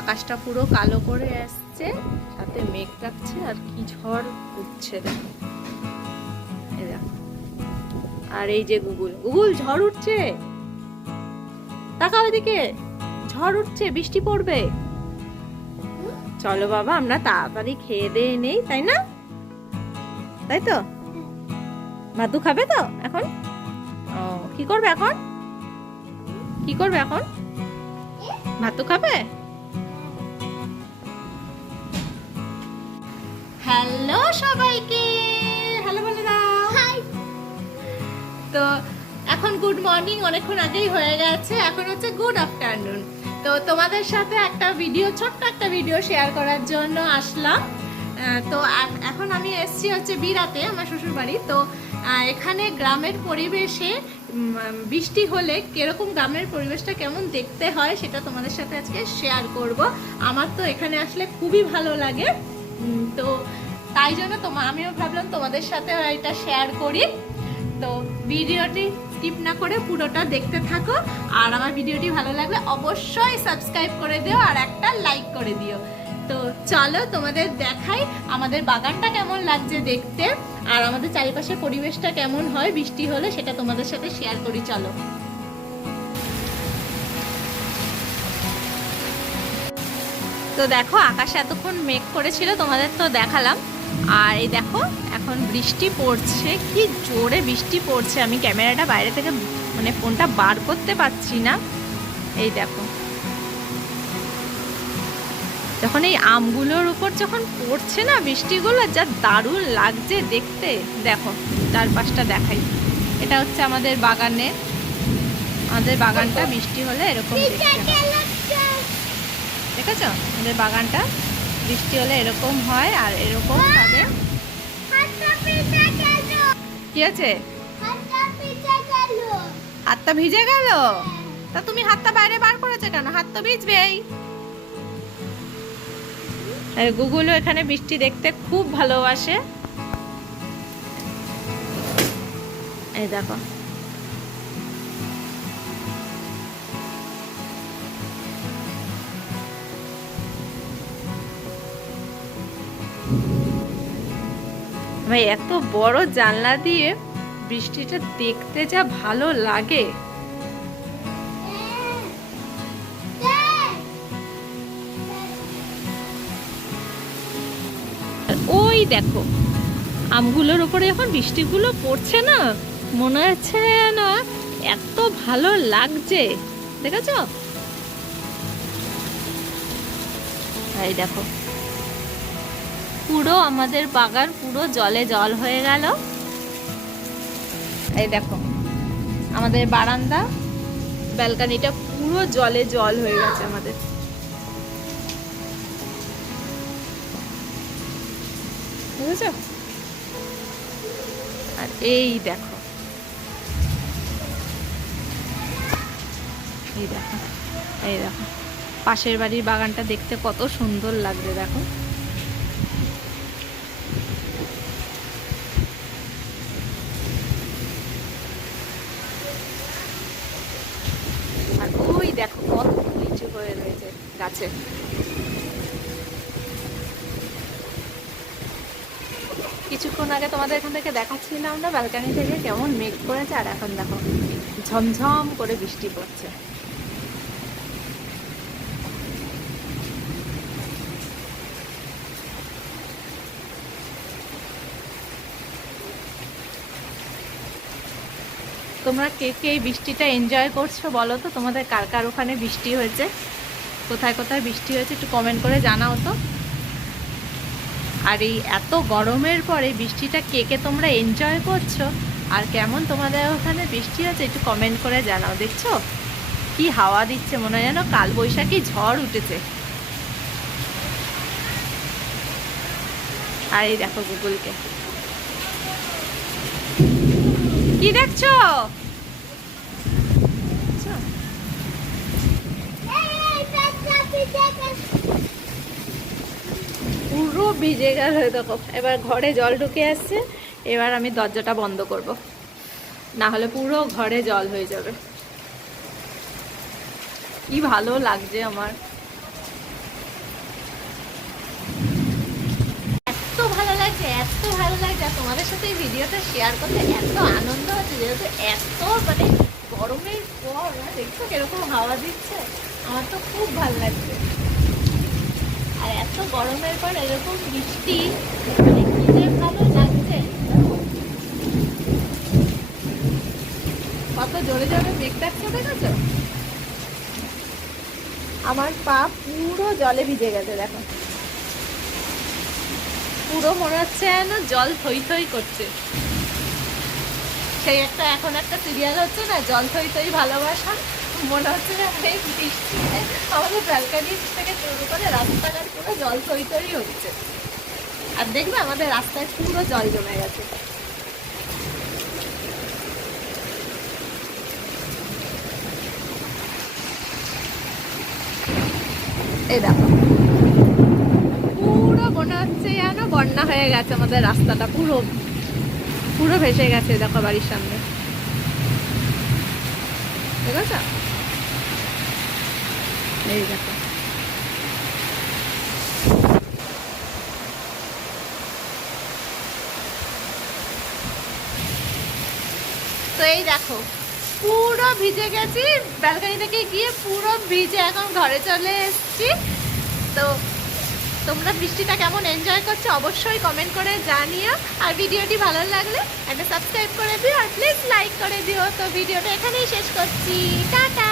আকাশটা পুরো কালো করে আসছে, সাথে মেঘ ডাকছে আর কি ঝড় উঠছে আর এই যে গুগল গুগল ঝড় উঠছে। তাকাও এদিকে, ঝড় উঠছে, বৃষ্টি পড়বে। চলো বাবা, আমরা তাড়াতাড়ি খেয়ে দিয়ে নেই, তাই না? তাই তো? ভাদু খাবে তো এখন? ও, কি করবে এখন? কি করবে এখন? ভাতু খাবে? হ্যালো সবাইকে। হ্যালো বলে দাও তো এখন গুড মর্নিং অনেকক্ষণ আগেই হয়ে গেছে। এখন হচ্ছে গুড আফটারনুন তো তোমাদের সাথে একটা ভিডিও ছোট্ট একটা ভিডিও শেয়ার করার জন্য আসলাম। তো এখন আমি এসেছি হচ্ছে বিরাতে আমার শ্বশুর বাড়ি তো এখানে গ্রামের পরিবেশে বৃষ্টি হলে কীরকম গ্রামের পরিবেশটা কেমন দেখতে হয় সেটা তোমাদের সাথে আজকে শেয়ার করব। আমার তো এখানে আসলে খুবই ভালো লাগে। তো তাই জন্য তোমা, আমিও ভাবলাম তোমাদের সাথে এটা শেয়ার করি। তো ভিডিওটি স্কিপ না করে পুরোটা দেখতে থাকো। আর আমার ভিডিওটি ভালো লাগলে অবশ্যই সাবস্ক্রাইব করে দিও আর একটা লাইক করে দিও। তো চলো তোমাদের দেখাই আমাদের বাগানটা কেমন লাগছে দেখতে আর আমাদের চারিপাশের পরিবেশটা কেমন হয়, বৃষ্টি হলে সেটা তোমাদের সাথে শেয়ার করি, চলো। তো দেখো আকাশে এতক্ষণ মেঘ করেছিল, তোমাদের তো দেখালাম। আর এই দেখো এখন বৃষ্টি পড়ছে কি জোরে বৃষ্টি পড়ছে। আমি ক্যামেরাটা বাইরে থেকে মানে ফোনটা বার করতে পারছি না। এই দেখো। যখন এই আমগুলোর উপর যখন পড়ছে না বৃষ্টিগুলো যা দারুণ লাগছে দেখতে। দেখো চারপাশটা দেখাই। এটা হচ্ছে আমাদের বাগানে। আমাদের বাগানটা বৃষ্টি হলে এরকম দেখেছ? আমাদের বাগানটা বৃষ্টি হলে এরকম হয় আর এরকম ভাবে কি আছে হাতটা ভিজে গেল? তা তুমি হাতটা বাইরে বার করেছ কেন? হাত তো ভিজবেই। আর গুগলও এখানে বৃষ্টি দেখতে খুব ভালোবাসে। এই দেখো। ভাই, এত বড় জানলা দিয়ে বৃষ্টিটা দেখতে যা ভালো লাগে। ওই দেখো, আমগুলোর উপরে যখন বৃষ্টিগুলো পড়ছে না। মনে হচ্ছে না এত ভালো লাগছে, দেখেছ? এই দেখো পুরো আমাদের বাগান পুরো জলে জল হয়ে গেল। এই দেখো, আমাদের বারান্দা, ব্যালকানিটা পুরো জলে জল হয়ে গেছে আমাদের। বুঝেছ? আর এই দেখো। এই দেখো এই দেখো, পাশের বাড়ির বাগানটা দেখতে কত সুন্দর লাগছে, দেখো আর ওই দেখো কত লিচু হয়ে গাছে কিছুক্ষণ আগে তোমাদের এখান থেকে দেখাচ্ছিলাম না, ব্যালকানি থেকে কেমন মেঘ করেছে, আর এখন দেখো ঝমঝম করে বৃষ্টি পড়ছে। তোমরা কে কে এই বৃষ্টিটা এনজয় করছ বলো তো? তোমাদের কার কার ওখানে বৃষ্টি হয়েছে? কোথায় কোথায় বৃষ্টি হয়েছে একটু কমেন্ট করে জানাও তো। আর এই এত গরমের পরে বৃষ্টিটা কে কে তোমরা এনজয় করছ? আর কেমন তোমাদের ওখানে বৃষ্টি হচ্ছে একটু কমেন্ট করে জানাও, দেখছ? কি হাওয়া দিচ্ছে, মনে হয় যেন কাল বৈশাখী ঝড় উঠেছে। আর এই দেখো গুগলকে। কি দেখছ? পুরো ভিজে গেল দেখো। এবার ঘরে জল ঢুকে আসছে, এবার আমি দরজাটা বন্ধ করব। না হলে পুরো ঘরে জল হয়ে যাবে। কি ভালো লাগছে আমার। এত ভালো লাগছে, এত ভালো লাগছে। তোমাদের সাথে এই ভিডিওটা শেয়ার করতে এত আনন্দ হচ্ছে, যেহেতু এত মানে গরমের পর, দেখছ কীরকম হাওয়া দিচ্ছে? আমার তো খুব ভালো লাগছে। গরমের পর এরকম বৃষ্টি মানে ভালো লাগছে। কত জোরে জোরে মেঘ ডাকছে দেখেছ আমার পা পুরো জলে ভিজে গেছে, দেখো। পুরো মনে হচ্ছে যেন জল থই থই করছে। সেই একটা, এখন একটা সিরিয়াল হচ্ছে না, জল থই থই ভালোবাসা? মনে হচ্ছে যে এই বৃষ্টিতে আমাদের ব্যালকানি থেকে শুরু করে রাস্তাঘাট পুরো জল থই থই হচ্ছে। আর দেখবে আমাদের রাস্তায় পুরো জল জমে গেছে। এই দেখো। পুরো মনে হচ্ছে যেন বন্যা হয়ে গেছে আমাদের রাস্তাটা, পুরো। পুরো ভেসে গেছে দেখো বাড়ির সামনে। দেখেছ? তো এই দেখো, পুরো ভিজে গেছি ব্যালকানি থেকে গিয়ে পুরো ভিজে এখন ঘরে চলে এসেছি। তো তোমরা বৃষ্টিটা কেমন এনজয় করছ অবশ্যই কমেন্ট করে জানিও। আর ভিডিওটি ভালো লাগলে একটা সাবস্ক্রাইব করে দিও আর প্লিজ লাইক করে দিও। তো ভিডিওটা এখানেই শেষ করছি। টাটা!